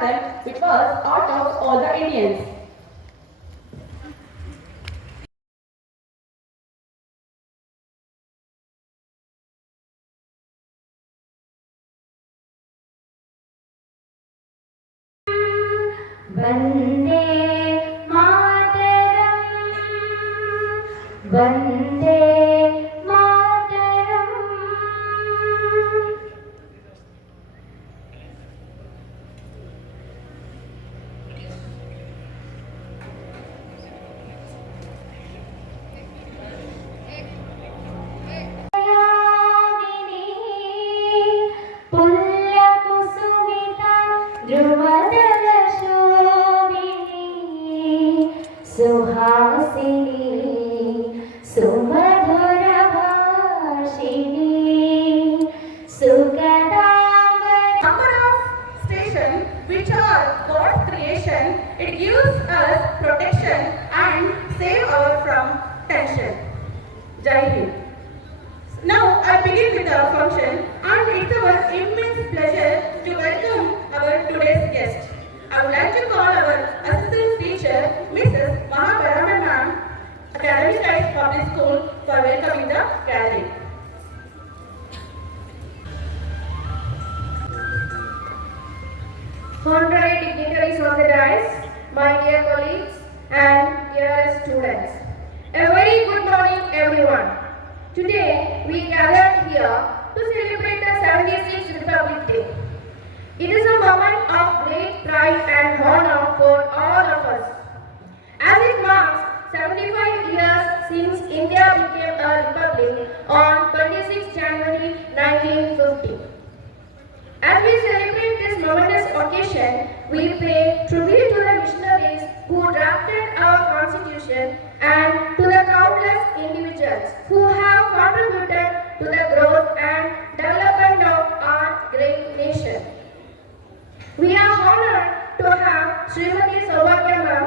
method which was art of all the Indians. Vande Mataram Vande Mataram पुल्लकुसुमिता ध्रुवदलशोभिनी Suhasini सुमधुरभाषिणी सुगदाम्बर. Number of stations which are God's creation, it gives us protection and save us from tension. Jai Hind. Now I begin with the function and it's our immense pleasure to welcome our today's guest. I would like to call our assistant teacher, Mrs. Mahabaraman Ma'am, Academy Heights Public School, for welcoming the gathering. Honorary dignitaries on the dais, my dear colleagues and dearest students. A very good morning everyone. Today we gathered here to celebrate the 76th Republic Day. It is a moment of great pride and honor for all of us, as it marks 75 years since India became a republic on 26 January 1950. As we celebrate this momentous occasion, we pay tribute to the missionaries who drafted our constitution and to the countless individuals who have contributed to the growth and development of our great nation. We are honored to have Srimati Saubhagya Ma'am,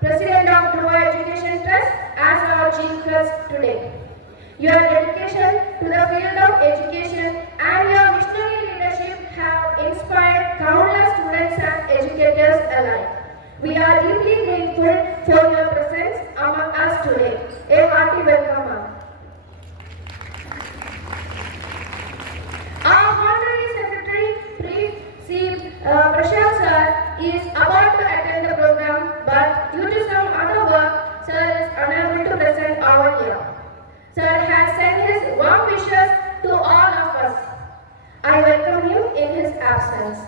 President of Dhruva Education Trust, as our chief guest today. Your dedication to the field of education and your missionary leadership have inspired countless students and educators alike. We are deeply grateful for your presence among us today. A hearty welcome, ma'am. Our Honorary Secretary, C. Prashant sir, is about to attend the program, but due to some other work, sir is unable to present over here. Sir has sent his warm wishes to all of us. I welcome him in his absence.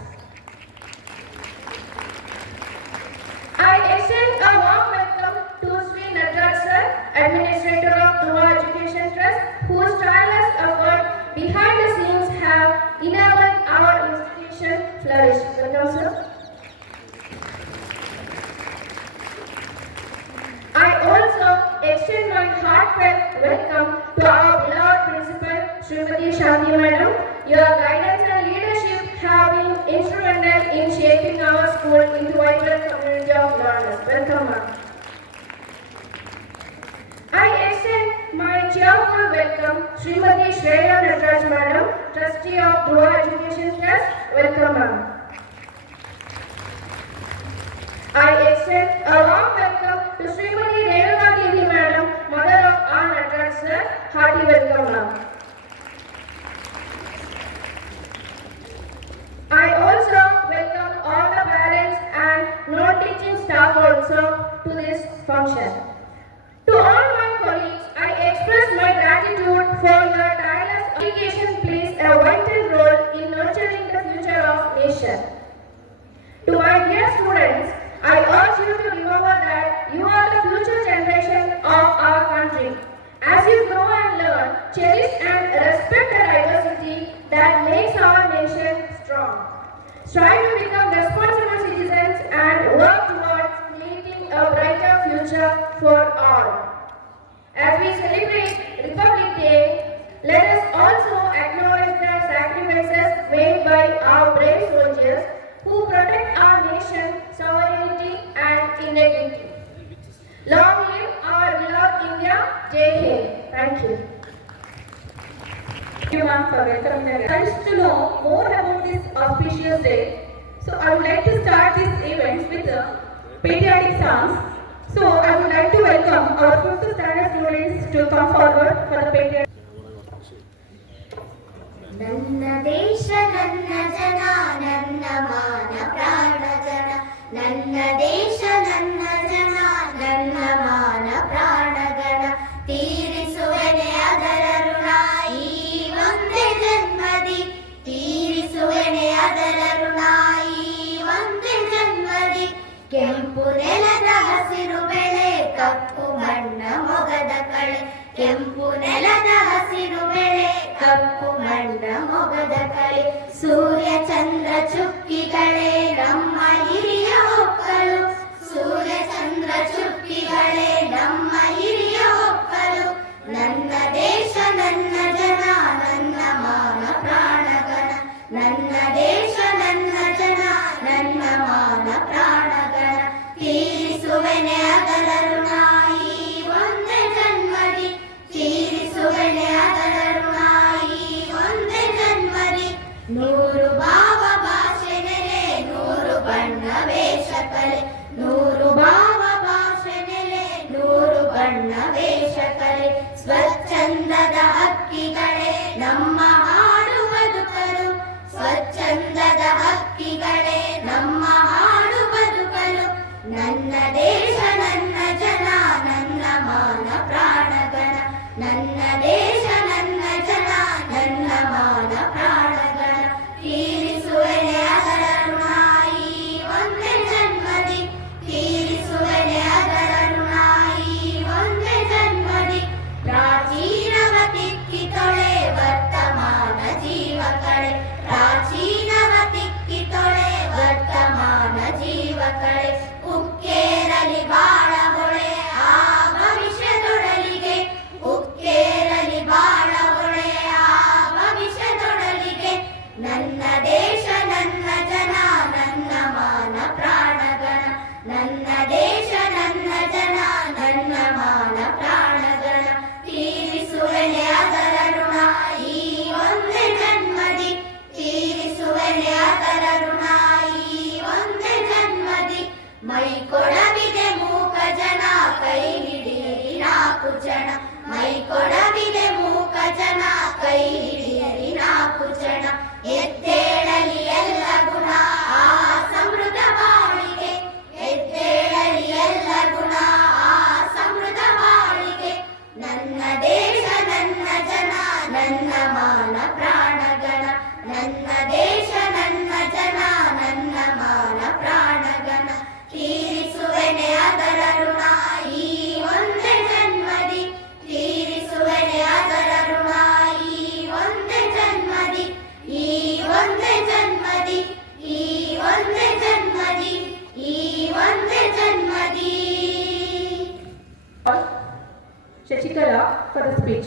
I extend a warm welcome to Sri Nataraj sir, Administrator of Dhruva Education Trust, whose tireless effort behind the scenes have enabled our institution flourish. Welcome, sir. I also extend my heartfelt welcome to our beloved principal, Srimati Shanti Madam. Your guidance and leadership have been instrumental in shaping our school into a vibrant community of learners. Welcome, ma'am. I extend my cheerful welcome, Srimati Shreya Nataraj Madam, Trustee of Dhruva Education Trust. Welcome, ma'am. I extend a warm welcome to Srimati Renuka Devi Madam, Mother of R. Nataraj sir. Hearty welcome, ma'am. I also welcome all the parents and non-teaching staff also to this function. To all my colleagues, I express my gratitude for your tireless education plays a vital role in nurturing the future of nation. To my dear students, I urge you to remember that you are the future generation of our country. As you grow and learn, cherish and respect the diversity that makes our nation strong. Strive to become responsible citizens and work towards creating a brighter future for all. As we celebrate Republic Day, let us also acknowledge the sacrifices made by our brave soldiers who protect our nation, sovereignty and integrity. Long live our beloved India. Jai Hind. Thank you. Thank you, ma'am, for welcoming us. To know more about this auspicious day, so I would like to start start this event with patriotic songs. So I would like to welcome our 5th standard students to come forward for the patriotic. ನನ್ನ ದೇಶ ನನ್ನ ಜನ ನನ್ನ ಮಾನ ಪ್ರಾಣ ಜನ ನನ್ನ ದೇಶ ನನ್ನ ಜನ ನನ್ನ ಮಾನ ಪ್ರಾಣ ಗಣ ತೀರಿಸುವೆನೆ ಅದರ ಋಣ ಈ ಒಂದೇ ಜನ್ಮದಿ ತೀರಿಸುವೆನೆ ಅದರ ಋಣ ಈ ಒಂದೇ ಜನ್ಮದಿ ಕೆಂಪು ನೆಲದ ಹಸಿರು ಬೆಳೆ ಕಪ್ಪು ಬಣ್ಣ ಮೊಗದ ಕಳೆ ಕೆಂಪು ನೆಲದ ಹಸಿರು ಬೆಳೆ ಕಪ್ಪು ಬಣ್ಣ ಮೊಗದ ಕಳೆ ಸೂರ್ಯ ಚಂದ್ರ ಚುಕ್ಕಿಗಳೇ ನಮ್ಮ ಹಿರಿಯ ಒಕ್ಕಲು ಸೂರ್ಯ ಚಂದ್ರ ಚುಕ್ಕಿಗಳೇ ನಮ್ಮ ಹಿರಿಯ ಒಕ್ಕಲು ನನ್ನ ದೇಶ ನನ್ನ ಜನ ನನ್ನ ಮಾನ ಪ್ರಾಣಗಣ ನನ್ನ ದೇಶ ನನ್ನ ಜನ ನನ್ನ ಮಾನ ಪ್ರಾಣಗಣ ತೀರಿಸುವೆನೆ ಅದರ ಋಣ ಈ ಒಂದೇ ಜನ್ಮದಿ ತೀರಿಸುವೆನೆ ಅದರ ಋಣ ಈ ಒಂದೇ ಜನ್ಮದಿ ನೂರು ಭಾವ ಭಾಷೆ ನೆಲೆ ನೂರು ಬಣ್ಣ ವೇಷ ಕಲೆ ನೂರು ಭಾವ ಭಾಷೆ ನೆಲೆ ನೂರು ಬಣ್ಣ ವೇಷ ಕಲೆ ಸ್ವಚ್ಛಂದದ ಹಕ್ಕಿಗಳೇ ನಮ್ಮ ಹಾಡು ಬದುಕಲು ಸ್ವಚ್ಛಂದದ ಹಕ್ಕಿಗಳೇ ನಮ್ಮ ಹಾಡು ಬದುಕಲು ನನ್ನ ದೇಶ ನನ್ನ ಜನ ನನ್ನ ಮಾನ ಪ್ರಾಣಗಣ ನನ್ನ ದೇಶ ನನ್ನ ಜನ ನನ್ನ ಮಾನ ಪ್ರಾಣಗಣ ತೀರಿಸುವೆನೆ ಅದರ ಋಣ ಈ ಒಂದೇ ಜನ್ಮದಿ ತೀರಿಸುವೆನೆ ಅದರ ಋಣ ಈ ಒಂದೇ ಜನ್ಮದಿ ಪ್ರಾಚೀನವ ತಿಕ್ಕಿ ತೊಳೆ ವರ್ತಮಾನ ಜೀವ ಕಳೆ ಪ್ರಾಚೀನವ ತಿಕ್ಕಿ ತೊಳೆ ವರ್ತಮಾನ ಜೀವ ಕಳೆ ಉಕ್ಕೇರಲಿ ಬಾಳ ಹೊಳೆ ಆ ಭವಿಷ್ಯದೊಡಲಿಗೆ ಉಕ್ಕೇರಲಿ ಬಾಳ ಹೊಳೆ ಆ ಭವಿಷ್ಯದೊಡಲಿಗೆ ನನ್ನ ದೇಶ ನನ್ನ ಜನ ನನ್ನ ಮಾನ ಪ್ರಾಣಗಣ ನನ್ನ ದೇಶ ನನ್ನ ಜನ ನನ್ನ ಮಾನ ಪ್ರಾಣಗಣ ತೀರಿಸುವೆನೆ ಅದರ ಋಣ ಈ ಒಂದೇ ಜನ್ಮದಿ ತೀರಿಸುವೆನೆ ಅದರ ಋಣ ಈ ಒಂದೇ ಜನ್ಮದಿ ಮೈ ಕೊಡವಿದೆ ಮೂಕ ಜನ ಕೈ ಹಿಡಿಯಲಿ ನಾಲ್ಕು ಜನ ಮೈ ಕೊಡವಿದೆ ಮೂಕ ಜನ ಕೈ ಹಿಡಿಯಲಿ ನಾಲ್ಕು ಜನ ಎದ್ದೇಳಲಿ ಎಲ್ಲ ಗುಣ ಆ ಸಮೃದ್ಧ ಬಾಳಿಗೆ ಎದ್ದೇಳಲಿ ಎಲ್ಲ ಗುಣ ಆ ಸಮೃದ್ಧ ಬಾಳಿಗೆ ನನ್ನ ದೇಶ ನನ್ನ ಜನ ನನ್ನ ಮಾನ ಪ್ರಾಣಗಣ ನನ್ನ ದೇಶ ನನ್ನ ಜನ ನನ್ನ ಮಾನ ಪ್ರಾಣಗಣ ತೀರಿಸುವೆನೆ ಅದರ ಋಣ ಈ ಒಂದೇ ಜನ್ಮದಿ ತೀರಿಸುವೆನೆ ಅದರ ಋಣ ಈ ಒಂದೇ ಜನ್ಮದಿ ಈ ಒಂದೇ ಜನ್ಮದಿ ಈ ಒಂದೇ ಜನ್ಮದಿ ಈ ಒಂದೇ ಜನ್ಮದಿ Shashikala for the speech.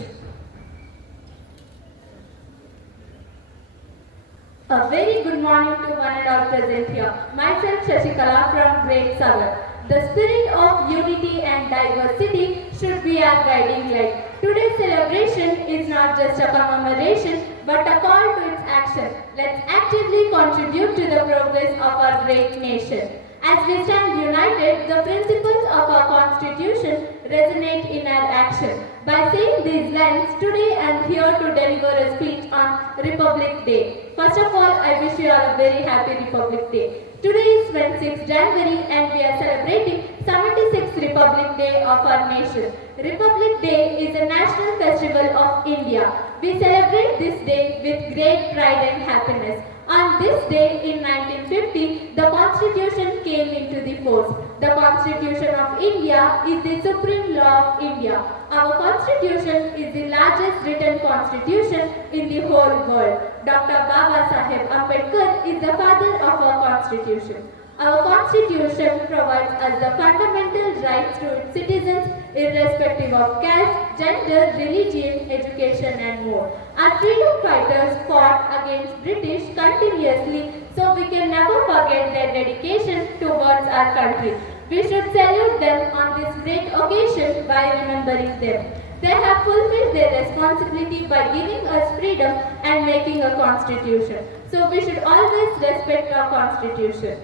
A very good morning to one and all present here. Myself Shashikala from grade 7. The spirit of unity and diversity should be our guiding light. Today's celebration is not just a commemoration but a call to its action. Let's actively contribute to the progress of our great nation. As we stand united, the principles of our constitution resonate in our action. By saying these lines, today I am here to deliver a speech on Republic Day. First of all, I wish you all a very happy Republic Day. Today is 26th January and we are celebrating 76th Republic Day of our nation. Republic Day is a national festival of India. We celebrate this day with great pride and happiness. On this day in 1950, the Constitution came into the force. The Constitution of India is the supreme law of India. Our Constitution is the largest written constitution in the whole world. Dr. Baba Saheb Ambedkar is the father of our Constitution. Our Constitution provides us the fundamental rights to its citizens irrespective of caste, gender, religion, education and more. Our freedom fighters fought against British continuously, so we can never forget their dedication towards our country. We should salute them on this great occasion by remembering them. They have fulfilled their responsibility by giving us freedom and making a constitution. So we should always respect our constitution.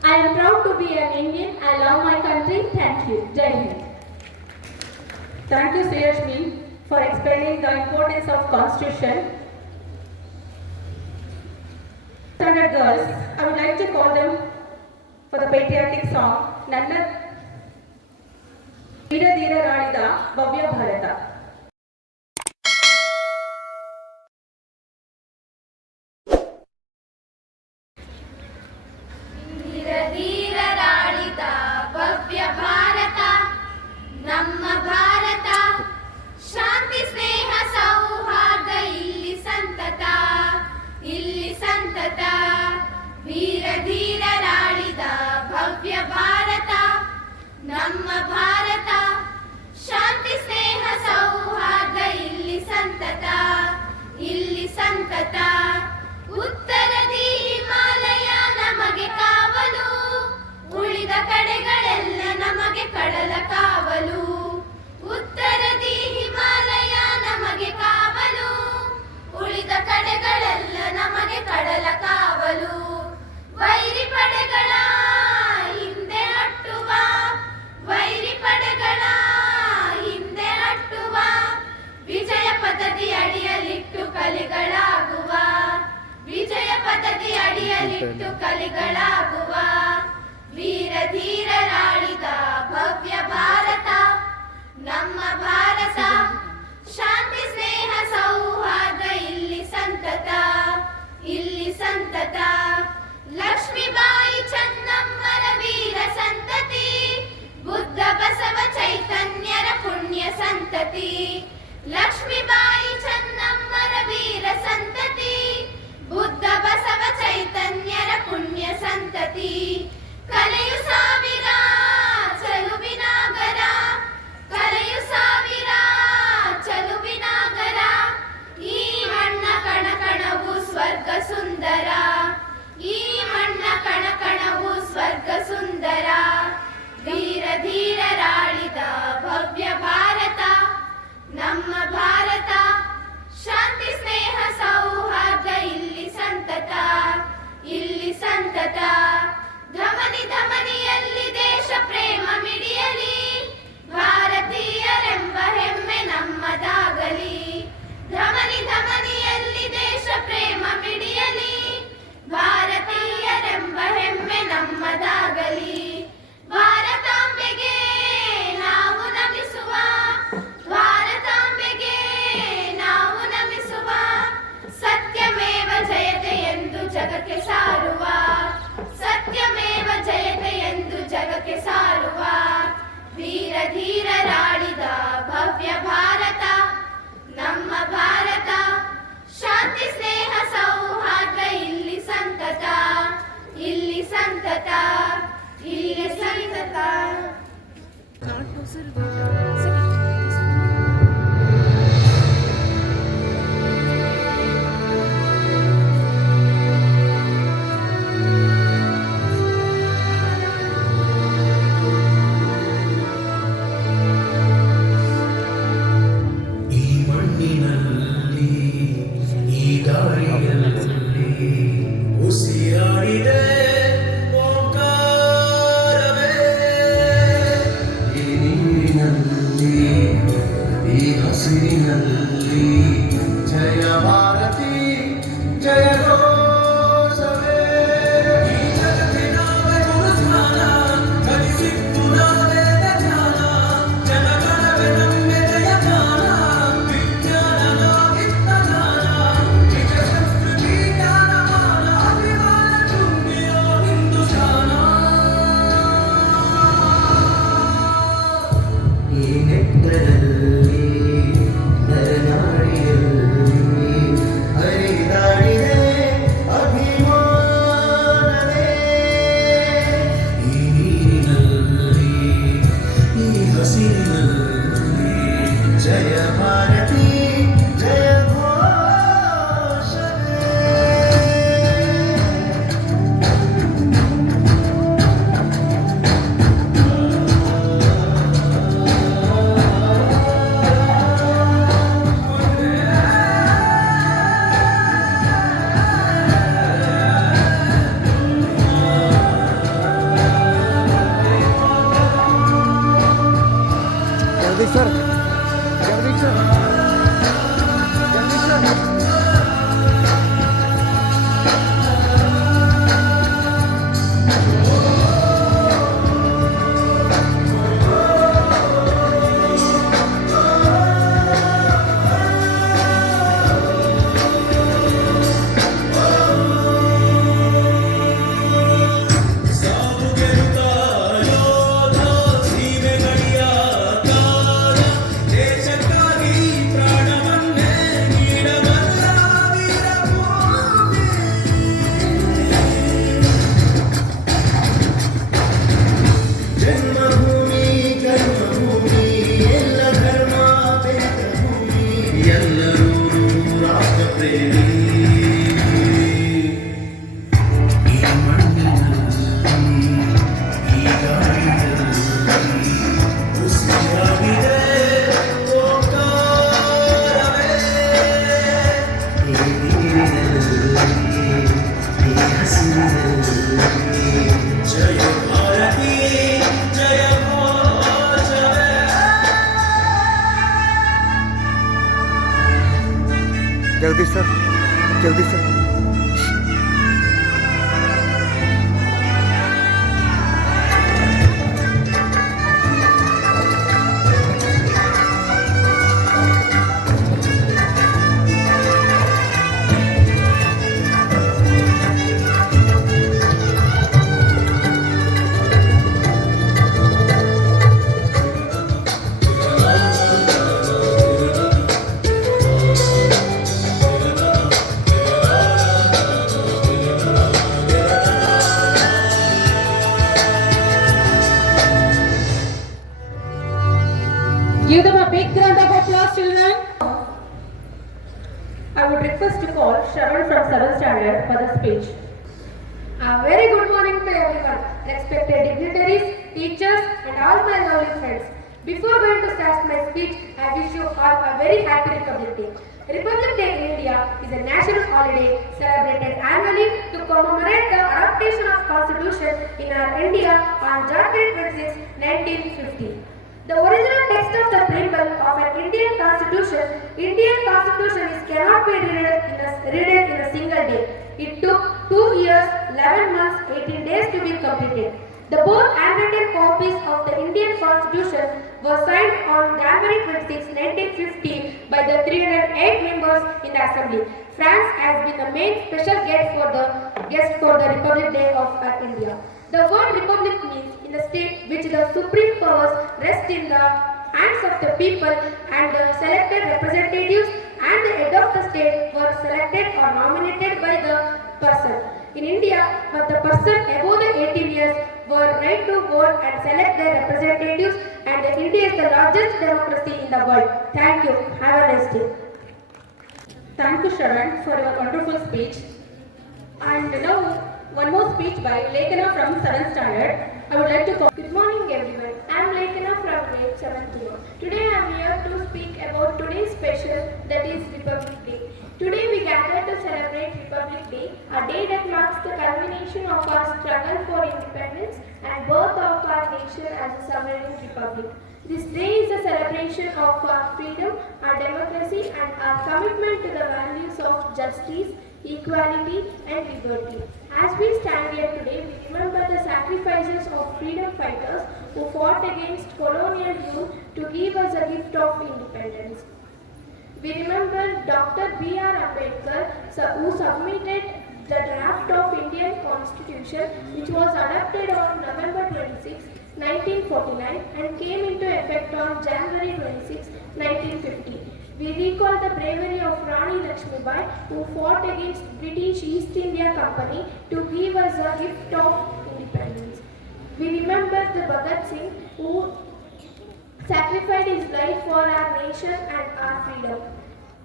I am proud to be an Indian. I love my country. Thank you. Jai Hind. Thank you, Sriyashmi, for explaining the importance of Constitution. Standard girls, I would like to call them for the patriotic song, Nanna Veera Dheera Ralida Bhavya Bharata. ಧೀರರಾಳಿದ ಭವ್ಯ ಭಾರತ ನಮ್ಮ ಭಾರತ ಶಾಂತಿ ಸ್ನೇಹ ಸೌಹಾರ್ದ ಇಲ್ಲಿ ಸಂತತ ವೀರ ಧೀರರಾಳಿದ ಭವ್ಯ ಭಾರತ ನಮ್ಮ ಭಾರತ ಶಾಂತಿ ಸ್ನೇಹ ಸೌಹಾರ್ದ ಇಲ್ಲಿ ಸಂತತ ಉತ್ತರದಿ ಹಿಮಾಲಯ ನಮಗೆ ಕಾವಲು ಉಳಿದ ಕಡೆಗಳೆಲ್ಲ ನಮಗೆ ಕಡಲ ಕಾವಲು ಉತ್ತರದಿ ಹಿಮಾಲಯ ನಮಗೆ ಕಾವಲು ಉಳಿದ ಕಡೆಗಳೆಲ್ಲ ನಮಗೆ ಕಡಲ ಕಾವಲು ವೈರಿ ಪಡೆಗಳ ಹಿಂದೆ ಹಟ್ಟುವ ವಿಜಯ ಪದ್ಧತಿ ಅಡಿಯಲಿಟ್ಟು ಕಲಿಗಳಾಗುವ ವೀರ ಧೀರರಾಳಿದ ಭವ್ಯ ಭಾರತ ನಮ್ಮ ಭಾರತ ಶಾಂತಿ ಸ್ನೇಹ ಸೌಹಾರ್ದ ಇಲ್ಲಿ ಸಂತತ ಲಕ್ಷ್ಮೀಬಾಯಿ ಚೆನ್ನಮ್ಮರ ವೀರ ಸಂತತಿ ಬುದ್ಧ ಬಸವ ಚೈತನ್ಯರ ಪುಣ್ಯ ಸಂತತಿ ಲಕ್ಷ್ಮೀಬಾಯಿ ಚೆನ್ನಮ್ಮರ ವೀರ ಸಂತತಿ ಬುದ್ಧ ಬಸವ ಚೈತನ್ಯರ ಪುಣ್ಯ ಸಂತತಿ ಕಲೆಯು ಸಾವಿರ ಚಲುವಿನಾಗರ ಈ ಮಣ್ಣ ಕಣಕಣವು ಸ್ವರ್ಗ ಸುಂದರ ವೀರ ಧೀರರಾಳಿದ ಭವ್ಯ ಭಾರತ ನಮ್ಮ ಭಾರತ ಶಾಂತಿ ಸ್ನೇಹ ಸೌಹಾರ್ದ ಇಲ್ಲಿ ಸಂತತ ಧಮನಿಯಲ್ಲಿ ದೇಶ ಪ್ರೇಮ ಮಿಡಿಯಲಿ ಭಾರತೀಯರೆಂಬ ಹೆಮ್ಮೆ ನಮ್ಮದಾಗಲಿ ಧಮನಿಯಲ್ಲಿ ದೇಶ ಪ್ರೇಮ ಮಿಡಿಯಲಿ ಭಾರತೀಯರೆಂಬ ಹೆಮ್ಮೆ ನಮ್ಮದಾಗಲಿ ಭಾರತಾಂಬೆಗೆ ನಾವು ನಮಿಸುವ ಸತ್ಯಮೇವ ಜಯತೆ ಎಂದು ಜಗಕ್ಕೆ ಸಾರುವ ವೀರ ಧೀರರಾಳಿದ ಭವ್ಯ ಭಾರತ ನಮ್ಮ ಭಾರತ ಶಾಂತಿ ಸ್ನೇಹ ಸೌಹಾರ್ದ ಇಲ್ಲಿ ಸಂತತ ಉಸಿರಾಡಿದೆ ಓಂಕಾರವೇ ಈ ನೀರಿನಲ್ಲಿ जय भारती जय भोजवे Jagdish sir, Jagdish sir. Give them a big round of applause, children. I would request to call Shravan from 7th standard for the speech. A very good morning to everyone, respected dignitaries, teachers, and all my lovely friends. Before going to start my speech, I wish you all a very happy Republic Day. Republic Day in India is a national holiday celebrated annually to commemorate the adoption of Constitution in our India on January 26, 1950. The original text of the preamble of an Indian Constitution cannot be read in a single day. It took 2 years, 11 months, 18 days to be completed. The both handwritten copies of the Indian Constitution were signed on January 26, 1950 by the 308 members in the Assembly. France has been the main special guest for the Republic Day of our India. The word republic means in a state which the supreme powers rest in the hands of the people and the selected representatives and the head of the state were selected or nominated by the person. In India, but the person above the 18 years were right to vote and select their representatives, and India is the largest democracy in the world. Thank you. Have a nice day. Thank you, Shravan, for your wonderful speech. And now, one more speech by Lekana from 7th standard. I would like to call. Good morning everyone. I am Lekana from grade 7th. Today I am here to speak about today's special, that is Republic Day. Today we gather to celebrate Republic Day, a day that marks the culmination of our struggle for independence and birth of our nation as a sovereign republic. This day is a celebration of our freedom, our democracy, and our commitment to the values of justice, equality, and liberty. As we stand here today, we remember the sacrifices of freedom fighters who fought against colonial rule to give us a gift of independence. We remember Dr. B.R. Ambedkar, who submitted the draft of Indian Constitution, which was adopted on November 26, 1949 and came into effect on January 26, 1950. We recall the bravery of Rani Lakshmibai, who fought against British East India Company to give us a gift of independence. We remember the Bhagat Singh, who sacrificed his life for our nation and our freedom.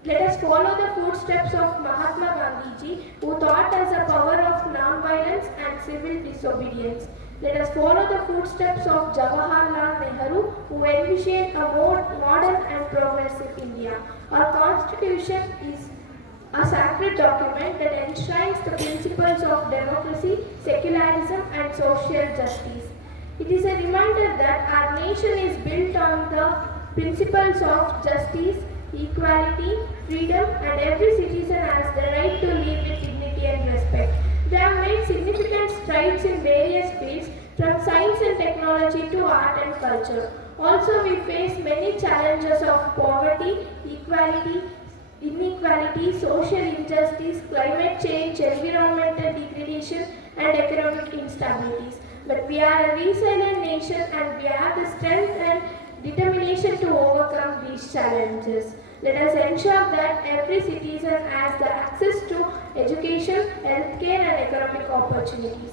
Let us follow the footsteps of Mahatma Gandhiji, who taught us the power of non-violence and civil disobedience. Let us follow the footsteps of Jawaharlal Nehru, who envisioned a more modern and progressive India. Our Constitution is a sacred document that enshrines the principles of democracy, secularism, and social justice. It is a reminder that our nation is built on the principles of justice, equality, freedom, and every citizen has the right to live with dignity and respect. They have made significant strides in various fields, from science and technology to art and culture. Also, we face many challenges of poverty, inequality, social injustice, climate change, environmental degradation, and economic instabilities. But we are a resilient nation and we have the strength and determination to overcome these challenges. Let us ensure that every citizen has the access to education, healthcare, and economic opportunities.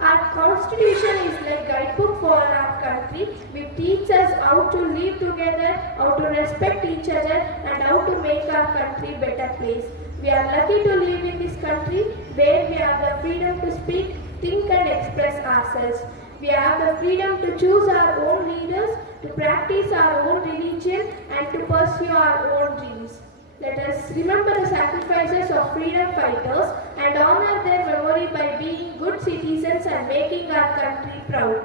Our Constitution is like guidebook for our country, which teaches us how to live together, how to respect each other, and how to make our country a better place. We are lucky to live in this country where we have the freedom to speak, think, and express ourselves. We have the freedom to choose our own leaders, to practice our own religion, and to pursue our own dreams. Let us remember the sacrifices of freedom fighters and honor their memory by being good citizens and making our country proud.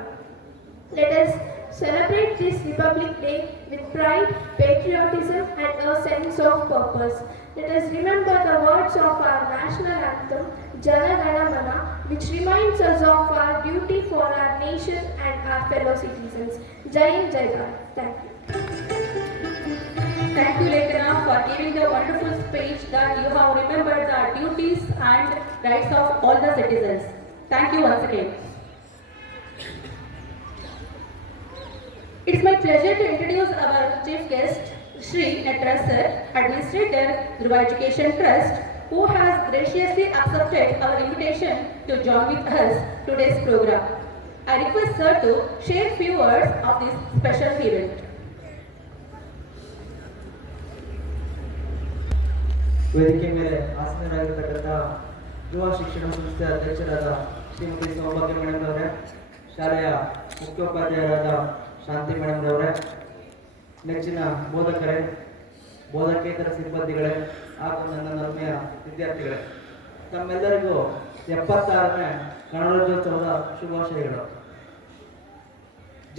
Let us celebrate this Republic Day with pride, patriotism, and a sense of purpose. Let us remember the words of our national anthem, Jana Gana Mana, which reminds us of our duty for our nation and our fellow citizens. Jai Hind, Jai Bharat. Thank you. Thank you, Lekana, for giving the wonderful speech that you have remembered the duties and rights of all the citizens. Thank you once again. It is my pleasure to introduce our chief guest, Shri Natras Sir, Administrator, Dhruva Education Trust, who has graciously accepted our invitation to join with us today's program. I request Sir to share few words of this special event. ವೇದಿಕೆ ಮೇಲೆ ಆಸೀನರಾಗಿರ್ತಕ್ಕಂಥ ಯುವ ಶಿಕ್ಷಣ ಸಂಸ್ಥೆ ಅಧ್ಯಕ್ಷರಾದ ಶ್ರೀಮತಿ ಸೌಭಾಗ್ಯ madam ಅವರೇ, ಶಾಲೆಯ ಮುಖ್ಯೋಪಾಧ್ಯಾಯರಾದ ಶಾಂತಿ madam ಅವರೇ, ನೆಚ್ಚಿನ ಬೋಧಕರೇ, ಬೋಧಕೇತರ ಸಿಬ್ಬಂದಿಗಳೇ ಹಾಗೂ ನನ್ನ ನಲ್ಮೆಯ ವಿದ್ಯಾರ್ಥಿಗಳೇ, ತಮ್ಮೆಲ್ಲರಿಗೂ 76ನೇ ಗಣರಾಜ್ಯೋತ್ಸವದ ಶುಭಾಶಯಗಳು.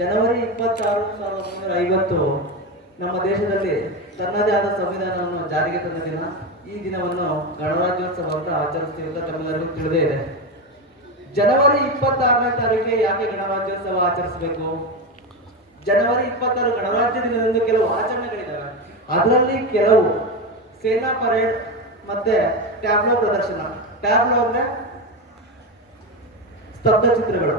ಜನವರಿ 26, 1950 ನಮ್ಮ ದೇಶದಲ್ಲಿ ತನ್ನದೇ ಆದ ಸಂವಿಧಾನವನ್ನು ಜಾರಿಗೆ ತಂದ ದಿನ. ಈ ದಿನವನ್ನು ಗಣರಾಜ್ಯೋತ್ಸವ ಅಂತ ಆಚರಿಸ್ತೀವಿ ಅಂತ ತಮ್ಮೆಲ್ಲರಿಗೂ ತಿಳಿದೇ ಇದೆ. ಜನವರಿ 26ನೇ ತಾರೀಕಿಗೆ ಯಾಕೆ ಗಣರಾಜ್ಯೋತ್ಸವ ಆಚರಿಸಬೇಕು? ಜನವರಿ 26 ಗಣರಾಜ್ಯ ದಿನದಂದು ಕೆಲವು ಆಚರಣೆಗಳಿದ್ದಾವೆ. ಅದರಲ್ಲಿ ಕೆಲವು ಸೇನಾ ಪರೇಡ್ ಮತ್ತೆ ಟ್ಯಾಬ್ಲೋ ಪ್ರದರ್ಶನ. ಟ್ಯಾಬ್ಲೋ ಅಂದ್ರೆ ಸ್ತಬ್ಧ ಚಿತ್ರಗಳು.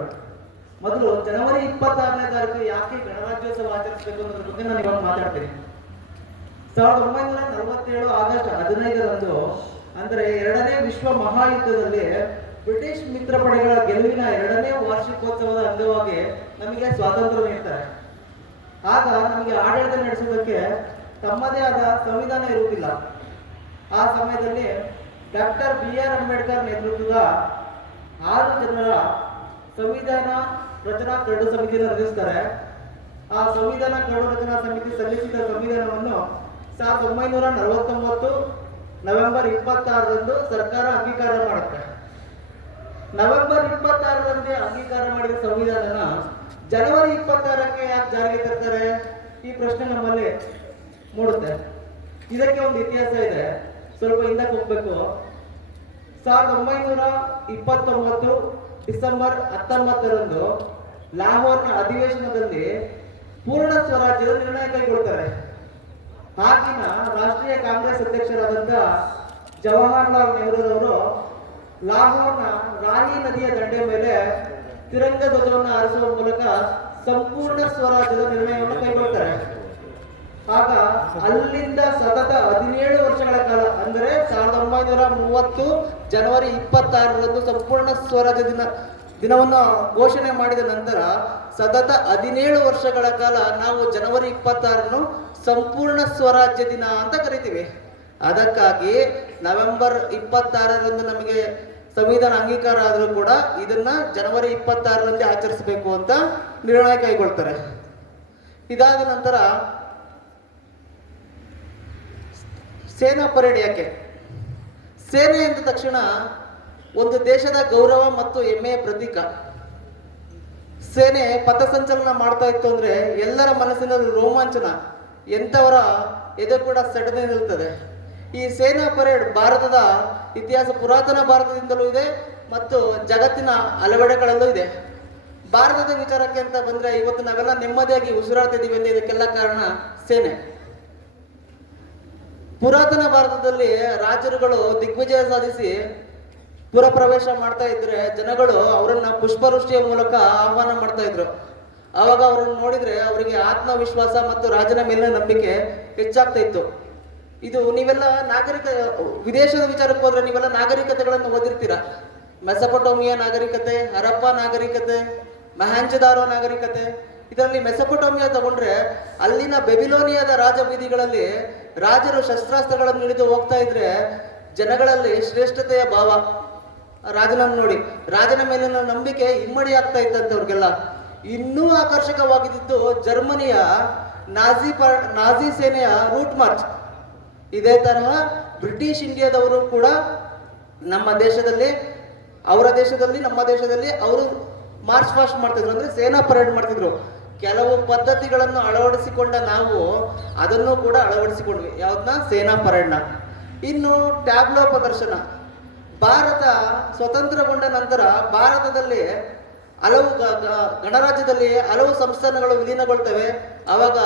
ಮೊದಲು ಜನವರಿ 26ನೇ ತಾರೀಕು ಯಾಕೆ ಗಣರಾಜ್ಯೋತ್ಸವ ಆಚರಿಸಬೇಕು ಅನ್ನೋದ್ರ ಬಗ್ಗೆ ನಾನು ಇವಾಗ ಮಾತಾಡ್ತೀನಿ. 1947 ಆಗಸ್ಟ್ 15ರಂದು, ಅಂದರೆ 2ನೇ ವಿಶ್ವ ಮಹಾಯುದ್ಧದಲ್ಲಿ ಬ್ರಿಟಿಷ್ ಮಿತ್ರ ಪಡೆಗಳ ಗೆಲುವಿನ 2ನೇ ವಾರ್ಷಿಕೋತ್ಸವದ ಅಂಗವಾಗಿ ನಮಗೆ ಸ್ವಾತಂತ್ರ್ಯ ನೀಡ್ತಾರೆ. ಆಗ ನಮಗೆ ಆಡಳಿತ ನಡೆಸುವುದಕ್ಕೆ ತಮ್ಮದೇ ಆದ ಸಂವಿಧಾನ ಇರುವುದಿಲ್ಲ. ಆ ಸಮಯದಲ್ಲಿ ಡಾಕ್ಟರ್ BR ಅಂಬೇಡ್ಕರ್ ನೇತೃತ್ವದ 6 ಜನರ ಸಂವಿಧಾನ ರಚನಾ ಕರಡು ಸಮಿತಿಯನ್ನು ರಚಿಸ್ತಾರೆ. ಆ ಸಂವಿಧಾನ ಕರಡು ರಚನಾ ಸಮಿತಿ ಸಲ್ಲಿಸಿದ ಸಂವಿಧಾನವನ್ನು 1949 ನವೆಂಬರ್ 26ರಂದು ಸರ್ಕಾರ ಅಂಗೀಕಾರ ಮಾಡುತ್ತೆ. ನವೆಂಬರ್ 26ರಂದೇ ಅಂಗೀಕಾರ ಮಾಡಿದ ಸಂವಿಧಾನನ ಜನವರಿ 26ಕ್ಕೆ ಯಾಕೆ ಜಾರಿಗೆ ತರ್ತಾರೆ? ಈ ಪ್ರಶ್ನೆ ನಮ್ಮಲ್ಲಿ ಮೂಡುತ್ತೆ. ಇದಕ್ಕೆ ಒಂದು ಇತಿಹಾಸ ಇದೆ, ಸ್ವಲ್ಪ ಹಿಂದಕ್ಕೆ ಹೋಗ್ಬೇಕು. 1929 ಡಿಸೆಂಬರ್ 19ರಂದು ಲಾಹೋರ್ನ ಅಧಿವೇಶನದಲ್ಲಿ ಪೂರ್ಣ ಸ್ವರಾಜ್ಯದ ನಿರ್ಣಯ ಕೈಗೊಳ್ತಾರೆ. ಆಗಿನ ರಾಷ್ಟ್ರೀಯ ಕಾಂಗ್ರೆಸ್ ಅಧ್ಯಕ್ಷರಾದಂಥ ಜವಾಹರ್ಲಾಲ್ ನೆಹರೂರವರು ಲಾಹೋರ್ನ ರಾಹಿ ನದಿಯ ದಂಡೆ ಮೇಲೆ ತಿರಂಗ ಧ್ವಜವನ್ನು ಹಾರಿಸುವ ಮೂಲಕ ಸಂಪೂರ್ಣ ಸ್ವರಾಜ್ಯದ ನಿರ್ಣಯವನ್ನು ಕೈಗೊಳ್ತಾರೆ. ಆಗ ಅಲ್ಲಿಂದ ಸತತ 17 ವರ್ಷಗಳ ಕಾಲ, ಅಂದರೆ 1930 ಜನವರಿ 26ರಂದು ಸಂಪೂರ್ಣ ಸ್ವರಾಜ್ಯ ದಿನವನ್ನು ಘೋಷಣೆ ಮಾಡಿದ ನಂತರ ಸತತ 17 ವರ್ಷಗಳ ಕಾಲ ನಾವು ಜನವರಿ 26ರನ್ನು ಸಂಪೂರ್ಣ ಸ್ವರಾಜ್ಯ ದಿನ ಅಂತ ಕರಿತೀವಿ. ಅದಕ್ಕಾಗಿ ನವೆಂಬರ್ 26ರಂದು ನಮಗೆ ಸಂವಿಧಾನ ಅಂಗೀಕಾರ ಆದರೂ ಕೂಡ ಇದನ್ನ ಜನವರಿ 26ರಂದೇ ಆಚರಿಸಬೇಕು ಅಂತ ನಿರ್ಣಯ ಕೈಗೊಳ್ತಾರೆ. ಇದಾದ ನಂತರ ಸೇನಾ ಪರೇಡ್ ಯಾಕೆ? ಸೇನೆ ಎಂದ ತಕ್ಷಣ ಒಂದು ದೇಶದ ಗೌರವ ಮತ್ತು ಹೆಮ್ಮೆಯ ಪ್ರತೀಕ. ಸೇನೆ ಪಥಸಂಚಲನ ಮಾಡ್ತಾ ಇತ್ತು ಅಂದ್ರೆ ಎಲ್ಲರ ಮನಸ್ಸಿನಲ್ಲಿ ರೋಮಾಂಚನ, ಎಂಥವರ ಎದೆ ಕೂಡ ಸೆಟದೆ ನಿಲ್ತದೆ. ಈ ಸೇನಾ ಪರೇಡ್ ಭಾರತದ ಇತಿಹಾಸ, ಪುರಾತನ ಭಾರತದಿಂದಲೂ ಇದೆ ಮತ್ತು ಜಗತ್ತಿನ ಹಲವೆಡೆಗಳಲ್ಲೂ ಇದೆ. ಭಾರತದ ವಿಚಾರಕ್ಕೆ ಅಂತ ಬಂದ್ರೆ ಇವತ್ತು ನಾವೆಲ್ಲ ನೆಮ್ಮದಿಯಾಗಿ ಉಸಿರಾಡ್ತಿದ್ದೀವಿ ಅಂದ್ರೆ ಇದಕ್ಕೆಲ್ಲ ಕಾರಣ ಸೇನೆ. ಪುರಾತನ ಭಾರತದಲ್ಲಿ ರಾಜರುಗಳು ದಿಗ್ವಿಜಯ ಸಾಧಿಸಿ ಪುರ ಪ್ರವೇಶ ಮಾಡ್ತಾ ಇದ್ರೆ ಜನಗಳು ಅವರನ್ನ ಪುಷ್ಪವೃಷ್ಟಿಯ ಮೂಲಕ ಆಹ್ವಾನ ಮಾಡ್ತಾ ಇದ್ರು. ಆವಾಗ ಅವರನ್ನು ನೋಡಿದ್ರೆ ಅವರಿಗೆ ಆತ್ಮವಿಶ್ವಾಸ ಮತ್ತು ರಾಜನ ಮೇಲಿನ ನಂಬಿಕೆ ಹೆಚ್ಚಾಗ್ತಾ ಇತ್ತು. ಇದು ನೀವೆಲ್ಲ ವಿದೇಶದ ವಿಚಾರಕ್ಕೆ ಹೋದ್ರೆ ನೀವೆಲ್ಲ ನಾಗರಿಕತೆಗಳನ್ನು ಓದಿರ್ತೀರ. ಮೆಸೊಪೊಟೋಮಿಯಾ ನಾಗರಿಕತೆ, ಹರಪ್ಪ ನಾಗರಿಕತೆ, ಮಹಾಂಜದಾರೋ ನಾಗರಿಕತೆ. ಇದರಲ್ಲಿ ಮೆಸೊಪೊಟೋಮಿಯಾ ತಗೊಂಡ್ರೆ ಅಲ್ಲಿನ ಬೆಬಿಲೋನಿಯಾದ ರಾಜಬೀದಿಗಳಲ್ಲಿ ರಾಜರು ಶಸ್ತ್ರಾಸ್ತ್ರಗಳನ್ನು ಹಿಡಿದು ಹೋಗ್ತಾ ಇದ್ರೆ ಜನಗಳಲ್ಲಿ ಶ್ರೇಷ್ಠತೆಯ ಭಾವ. ರಾಜನನ್ನು ನೋಡಿ ರಾಜನ ಮೇಲಿನ ನಂಬಿಕೆ ಇಮ್ಮಡಿ ಆಗ್ತಾ ಇತ್ತಂತೆ ಅವ್ರಿಗೆಲ್ಲ. ಇನ್ನೂ ಆಕರ್ಷಕವಾಗಿದ್ದು ಜರ್ಮನಿಯ ನಾಜಿ ಸೇನೆಯ ರೂಟ್ ಮಾರ್ಚ್. ಇದೇ ತರಹ ಬ್ರಿಟಿಷ್ ಇಂಡಿಯಾದವರು ಕೂಡ ನಮ್ಮ ದೇಶದಲ್ಲಿ ಅವರ ದೇಶದಲ್ಲಿ ನಮ್ಮ ದೇಶದಲ್ಲಿ ಅವರು ಮಾರ್ಚ್ ಪಾಸ್ಟ್ ಮಾಡ್ತಿದ್ರು, ಅಂದ್ರೆ ಸೇನಾ ಪರೇಡ್ ಮಾಡ್ತಿದ್ರು. ಕೆಲವು ಪದ್ಧತಿಗಳನ್ನು ಅಳವಡಿಸಿಕೊಂಡ ನಾವು ಅದನ್ನು ಕೂಡ ಅಳವಡಿಸಿಕೊಂಡ್ವಿ. ಯಾವ್ದನ್ನ? ಸೇನಾ ಪರೇಡ್ನ. ಇನ್ನು ಟ್ಯಾಬ್ಲೋ ಪ್ರದರ್ಶನ. ಭಾರತ ಸ್ವತಂತ್ರಗೊಂಡ ನಂತರ ಭಾರತದಲ್ಲಿ ಹಲವು ಗಣರಾಜ್ಯದಲ್ಲಿ ಹಲವು ಸಂಸ್ಥಾನಗಳು ವಿಲೀನಗೊಳ್ತವೆ. ಆವಾಗ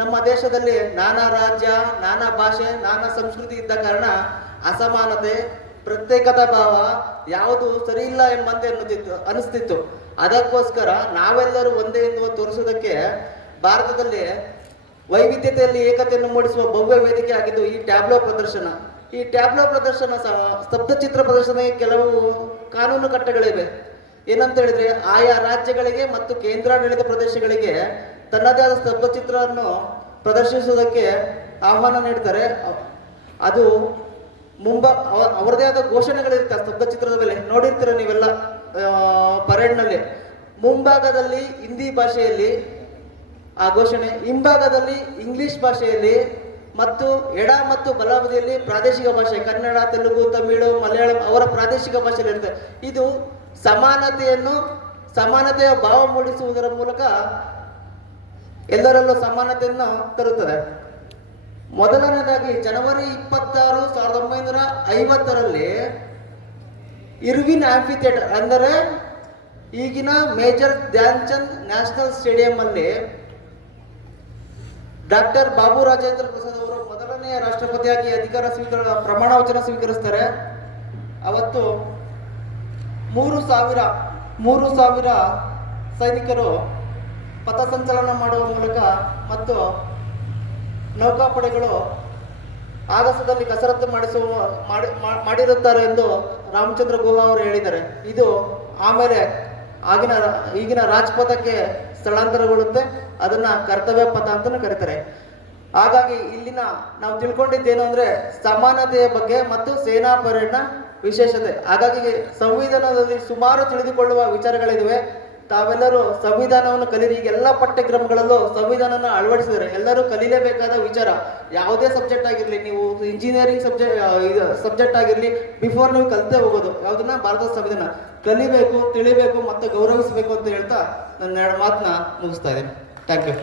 ನಮ್ಮ ದೇಶದಲ್ಲಿ ನಾನಾ ರಾಜ್ಯ, ನಾನಾ ಭಾಷೆ, ನಾನಾ ಸಂಸ್ಕೃತಿ ಇದ್ದ ಕಾರಣ ಅಸಮಾನತೆ, ಪ್ರತ್ಯೇಕತಾ ಭಾವ ಯಾವುದು ಸರಿ ಇಲ್ಲ ಎಂಬಂತೆ ಅನಿಸ್ತಿತ್ತು. ಅದಕ್ಕೋಸ್ಕರ ನಾವೆಲ್ಲರೂ ಒಂದೇ ಎನ್ನುವ ತೋರಿಸೋದಕ್ಕೆ ಭಾರತದಲ್ಲಿ ವೈವಿಧ್ಯತೆಯಲ್ಲಿ ಏಕತೆಯನ್ನು ಮೂಡಿಸುವ ಭವ್ಯ ವೇದಿಕೆ ಆಗಿದ್ದು ಈ ಟ್ಯಾಬ್ಲೋ ಪ್ರದರ್ಶನ. ಈ ಟ್ಯಾಬ್ಲೋ ಪ್ರದರ್ಶನ ಸ್ತಬ್ಧಚಿತ್ರ ಪ್ರದರ್ಶನಕ್ಕೆ ಕೆಲವು ಕಾನೂನು ಕಟ್ಟೆಗಳಿವೆ. ಏನಂತ ಹೇಳಿದ್ರೆ, ಆಯಾ ರಾಜ್ಯಗಳಿಗೆ ಮತ್ತು ಕೇಂದ್ರಾಡಳಿತ ಪ್ರದೇಶಗಳಿಗೆ ತನ್ನದೇ ಆದ ಸ್ತಬ್ಧಚಿತ್ರವನ್ನು ಪ್ರದರ್ಶಿಸುವುದಕ್ಕೆ ಆಹ್ವಾನ ನೀಡ್ತಾರೆ. ಅದು ಅವರದೇ ಆದ ಘೋಷಣೆಗಳಿರುತ್ತೆ ಸ್ತಬ್ಧಚಿತ್ರದ ಮೇಲೆ. ನೋಡಿರ್ತೀರ ನೀವೆಲ್ಲ ಪರೇಡ್ನಲ್ಲಿ. ಮುಂಭಾಗದಲ್ಲಿ ಹಿಂದಿ ಭಾಷೆಯಲ್ಲಿ ಆ ಘೋಷಣೆ, ಹಿಂಭಾಗದಲ್ಲಿ ಇಂಗ್ಲಿಷ್ ಭಾಷೆಯಲ್ಲಿ ಮತ್ತು ಎಡ ಮತ್ತು ಬಲಬದಿಯಲ್ಲಿ ಪ್ರಾದೇಶಿಕ ಭಾಷೆ ಕನ್ನಡ, ತೆಲುಗು, ತಮಿಳು, ಮಲಯಾಳಂ ಅವರ ಪ್ರಾದೇಶಿಕ ಭಾಷೆಯಲ್ಲಿ ಇರುತ್ತೆ. ಇದು ಸಮಾನತೆಯ ಭಾವ ಮೂಡಿಸುವುದರ ಮೂಲಕ ಎಲ್ಲರಲ್ಲೂ ಸಮಾನತೆಯನ್ನು ತರುತ್ತದೆ. ಮೊದಲನೇದಾಗಿ ಜನವರಿ 26, 1950ರಲ್ಲಿ ಇರ್ವಿನ್ ಆಂಫಿ ಥಿಯೇಟರ್ ಅಂದರೆ ಈಗಿನ major Dhyan Chand national stadium ಅಲ್ಲಿ ಡಾಕ್ಟರ್ ಬಾಬು ರಾಜೇಂದ್ರ ಪ್ರಸಾದ್ ಅವರು ಮೊದಲನೆಯ ರಾಷ್ಟ್ರಪತಿಯಾಗಿ ಪ್ರಮಾಣ ವಚನ ಸ್ವೀಕರಿಸ್ತಾರೆ. ಅವತ್ತು 3,000 ಸೈನಿಕರು ಪಥಸಂಚಲನ ಮಾಡುವ ಮೂಲಕ ಮತ್ತು ನೌಕಾಪಡೆಗಳು ಆಗಸದಲ್ಲಿ ಕಸರತ್ತು ಮಾಡಿರುತ್ತಾರೆ ಎಂದು ರಾಮಚಂದ್ರ ಗುಹಾ ಅವರು ಹೇಳಿದ್ದಾರೆ. ಇದು ಆಮೇಲೆ ಈಗಿನ ರಾಜ್ಪಥಕ್ಕೆ ಸ್ಥಳಾಂತರಗೊಳ್ಳುತ್ತೆ. ಅದನ್ನ ಕರ್ತವ್ಯ ಪಥ ಅಂತಲೂ ಕರೀತಾರೆ. ಹಾಗಾಗಿ ಇಲ್ಲಿನ ನಾವು ತಿಳ್ಕೊಂಡಿದ್ದೇನು ಅಂದ್ರೆ ಸಮಾನತೆಯ ಬಗ್ಗೆ ಮತ್ತು ಸೇನಾ ಪರೇಡ್ನ ವಿಶೇಷತೆ. ಹಾಗಾಗಿ ಸಂವಿಧಾನದಲ್ಲಿ ಸುಮಾರು ತಿಳಿದುಕೊಳ್ಳುವ ವಿಚಾರಗಳಿವೆ. ತಾವೆಲ್ಲರೂ ಸಂವಿಧಾನವನ್ನು ಕಲೀರಿ. ಈಗ ಎಲ್ಲ ಪಠ್ಯಕ್ರಮಗಳಲ್ಲೂ ಸಂವಿಧಾನನ ಅಳವಡಿಸಿದರೆ ಎಲ್ಲರೂ ಕಲೀಲೇಬೇಕಾದ ವಿಚಾರ. ಯಾವುದೇ ಸಬ್ಜೆಕ್ಟ್ ಆಗಿರಲಿ, ನೀವು ಇಂಜಿನಿಯರಿಂಗ್ ಸಬ್ಜೆಕ್ಟ್ ಆಗಿರಲಿ, ಬಿಫೋರ್ ನೀವು ಕಲಿತೇ ಹೋಗೋದು ಯಾವುದನ್ನ? ಭಾರತದ ಸಂವಿಧಾನ ಕಲಿಬೇಕು, ತಿಳಿಬೇಕು ಮತ್ತು ಗೌರವಿಸಬೇಕು ಅಂತ ಹೇಳ್ತಾ ನನ್ನ 2 ಮಾತನ್ನ ಮುಗಿಸ್ತಾ ಇದ್ದೀನಿ. Thank you.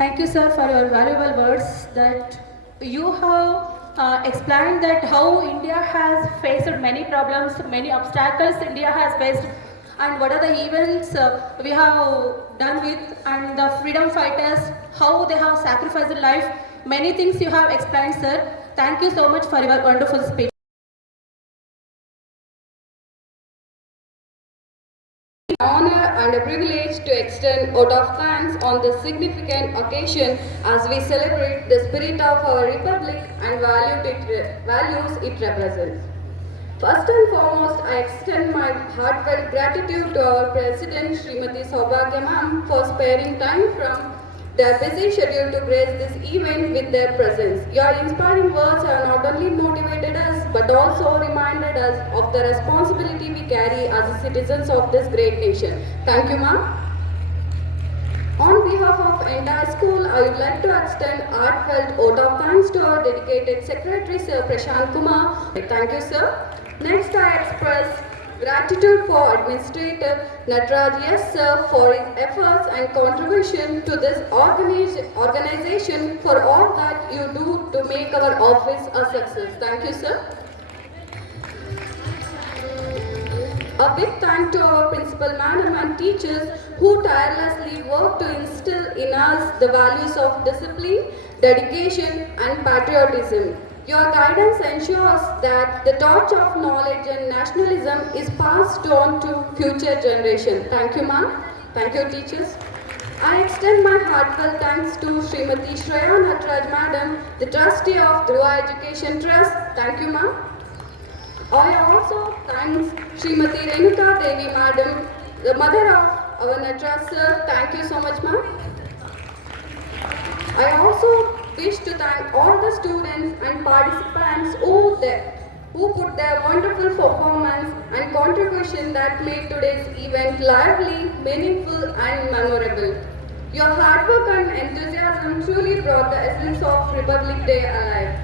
Thank you, sir, for your valuable words. That you have explained that how India has faced many problems, many obstacles India has faced, and what are the events we have done with, and the freedom fighters, how they have sacrificed their life. Many things you have explained, sir. Thank you so much for your wonderful speech. Honor and a privilege to extend vote of thanks on this significant occasion as we celebrate the spirit of our republic and values it represents. First and foremost, I extend my heartfelt gratitude to our President Srimati Saubhagya Ma'am for sparing time from their busy schedule to grace this event with their presence. Your inspiring words have not only motivated us but also reminded us of the responsibility we carry as citizens of this great nation. Thank you, ma'am. On behalf of entire school, I would like to extend heartfelt vote of thanks to our dedicated secretary, Sir Prashant Kumar. Thank you, sir. Next, I express gratitude for Administrator Natraj yes, sir, for his efforts and contribution to this organization for all that you do to make our office a success. Thank you, sir. A big thank to our principal madam and teachers who tirelessly work to instill in us the values of discipline, dedication and patriotism. Your guidance ensures that the torch of knowledge and nationalism is passed on to future generations. Thank you, ma'am. Thank you, teachers. I extend my heartfelt thanks to Srimati Shreya Natraj Madam, the trustee of Dhruva Education Trust. Thank you, ma'am. I also thank Srimati Renuka Devi Madam, the mother of our Natraj sir. Thank you so much, ma'am. I also wish to thank all the students and participants who who put their wonderful performance and contribution that made today's event lively, meaningful, and memorable. Your hard work and enthusiasm truly brought the essence of Republic Day alive.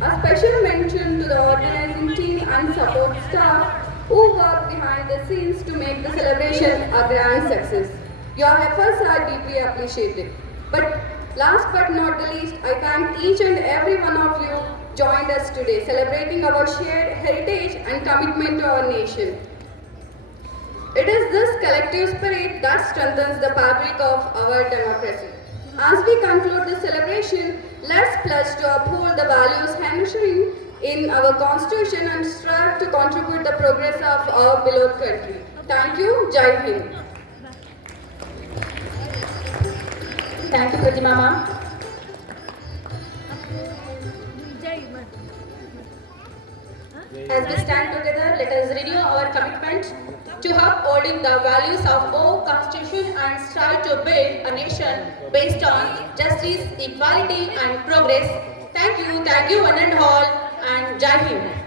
A special mention to the organizing team and support staff who worked behind the scenes to make the celebration a grand success. Your efforts are deeply appreciated. But last but not the least, I thank each and every one of you joined us today, celebrating our shared heritage and commitment to our nation. It is this collective spirit that strengthens the fabric of our democracy. As we conclude the celebration, let's pledge to uphold the values enshrined in our constitution and strive to contribute the progress of our beloved country. Thank you. Jai Hind. Thank you, Pratima ma'am. As we stand together, let us renew our commitment to upholding the values of our Constitution and strive to build a nation based on justice, equality and progress. Thank you one and all, and Jai Hind.